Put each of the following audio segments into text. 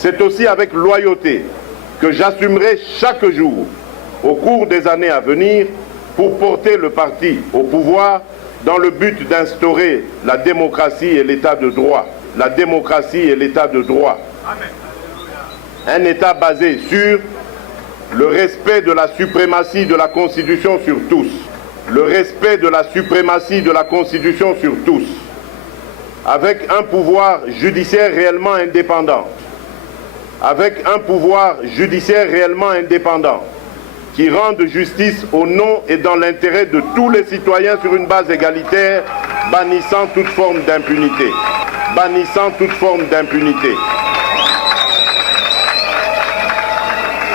C'est aussi avec loyauté que j'assumerai chaque jour, au cours des années à venir, pour porter le parti au pouvoir dans le but d'instaurer la démocratie et l'état de droit. La démocratie et l'état de droit. Un État basé sur le respect de la suprématie de la Constitution sur tous. Le respect de la suprématie de la Constitution sur tous. Avec un pouvoir judiciaire réellement indépendant. Avec un pouvoir judiciaire réellement indépendant qui rende justice au nom et dans l'intérêt de tous les citoyens sur une base égalitaire, bannissant toute forme d'impunité. Bannissant toute forme d'impunité.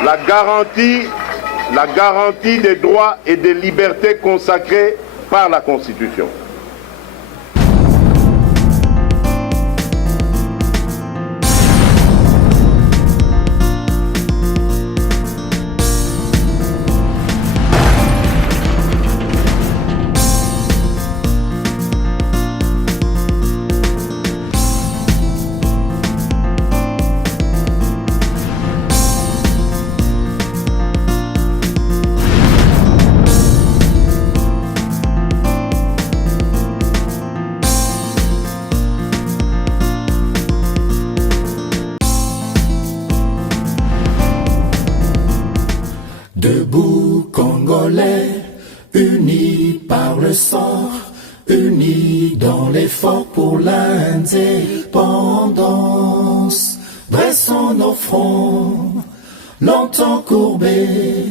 La garantie des droits et des libertés consacrés par la Constitution. Debout Congolais, unis par le sang, unis dans l'effort pour l'indépendance. Dressons nos fronts, longtemps courbés,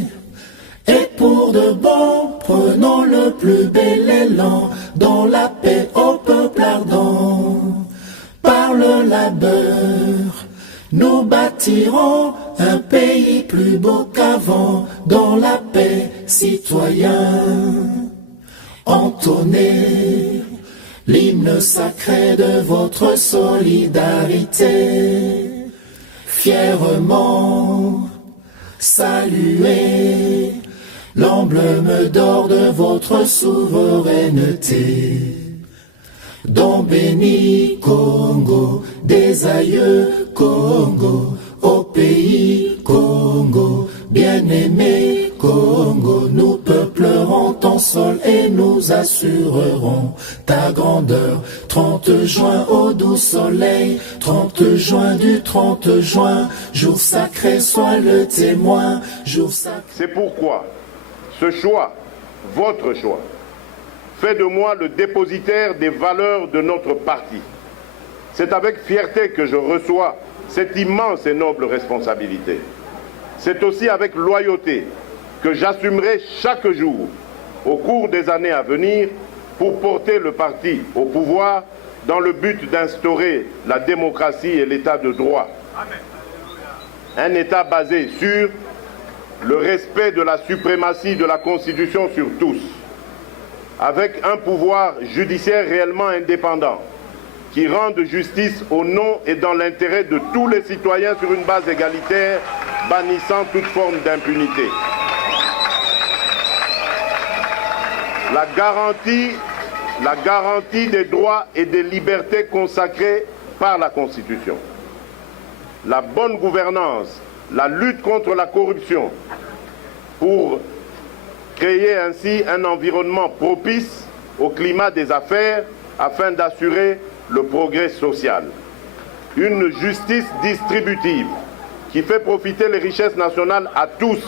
et pour de bon, prenons le plus bel élan, dans la paix au peuple ardent. Par le labeur, nous bâtirons un pays plus beau qu'avant, dans la paix, citoyens. Entonnez l'hymne sacré de votre solidarité. Fièrement saluez l'emblème d'or de votre souveraineté. Don béni Congo, des aïeux Congo, au pays Congo, bien-aimé Congo, nous peuplerons ton sol et nous assurerons ta grandeur. 30 juin au doux soleil, 30 juin du 30 juin, jour sacré, sois le témoin, jour sacré. C'est pourquoi ce choix, votre choix, fait de moi le dépositaire des valeurs de notre parti. C'est avec fierté que je reçois cette immense et noble responsabilité. C'est aussi avec loyauté que j'assumerai chaque jour, au cours des années à venir, pour porter le parti au pouvoir dans le but d'instaurer la démocratie et l'état de droit. Un État basé sur le respect de la suprématie de la Constitution sur tous, avec un pouvoir judiciaire réellement indépendant, qui rende justice au nom et dans l'intérêt de tous les citoyens sur une base égalitaire, bannissant toute forme d'impunité. La garantie des droits et des libertés consacrés par la Constitution. La bonne gouvernance, la lutte contre la corruption, pour créer ainsi un environnement propice au climat des affaires afin d'assurer le progrès social. Une justice distributive qui fait profiter les richesses nationales à tous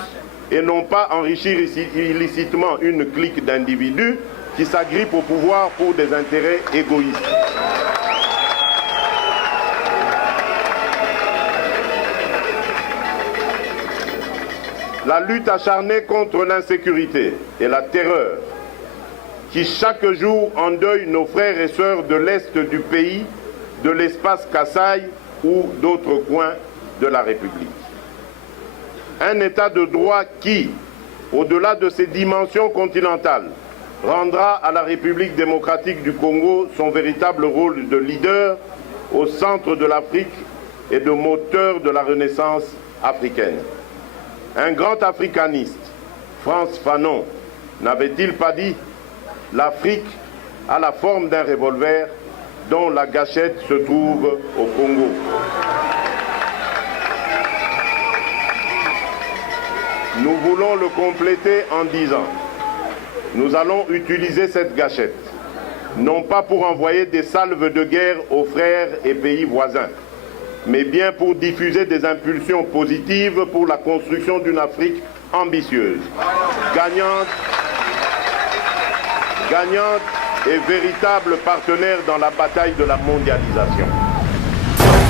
et non pas enrichir illicitement une clique d'individus qui s'agrippent au pouvoir pour des intérêts égoïstes. La lutte acharnée contre l'insécurité et la terreur qui chaque jour endeuille nos frères et sœurs de l'Est du pays, de l'espace Kasaï ou d'autres coins de la République. Un État de droit qui, au-delà de ses dimensions continentales, rendra à la République démocratique du Congo son véritable rôle de leader au centre de l'Afrique et de moteur de la Renaissance africaine. Un grand africaniste, Frantz Fanon, n'avait-il pas dit « L'Afrique a la forme d'un revolver dont la gâchette se trouve au Congo ». voulons le compléter en disant: nous allons utiliser cette gâchette, non pas pour envoyer des salves de guerre aux frères et pays voisins, mais bien pour diffuser des impulsions positives pour la construction d'une Afrique ambitieuse, gagnante et véritable partenaire dans la bataille de la mondialisation.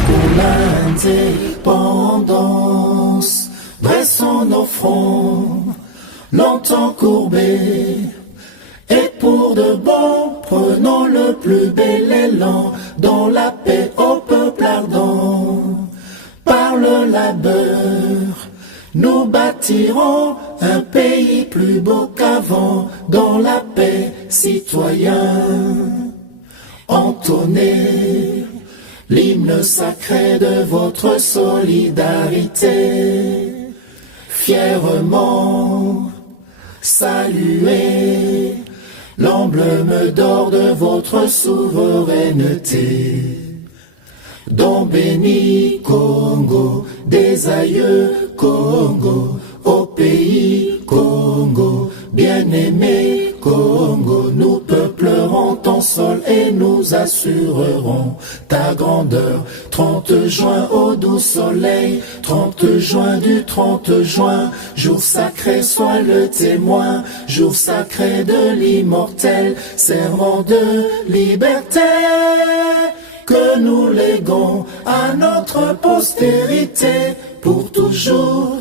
Pour l'indépendance, dressons nos fronts, longtemps courbés, et pour de bon, prenons le plus bel élan, dans la paix au peuple ardent. Par le labeur, nous bâtirons un pays plus beau qu'avant, dans la paix, citoyens. Entonnez l'hymne sacré de votre solidarité, fièrement saluez l'emblème d'or de votre souveraineté. Don béni Congo, des aïeux Congo, au pays Congo, bien-aimé Congo, nous peuplerons ton sol et nous assurerons ta grandeur. 30 juin au doux soleil, 30 juin du 30 juin, jour sacré sois le témoin, jour sacré de l'immortel, serment de liberté que nous léguons à notre postérité pour toujours.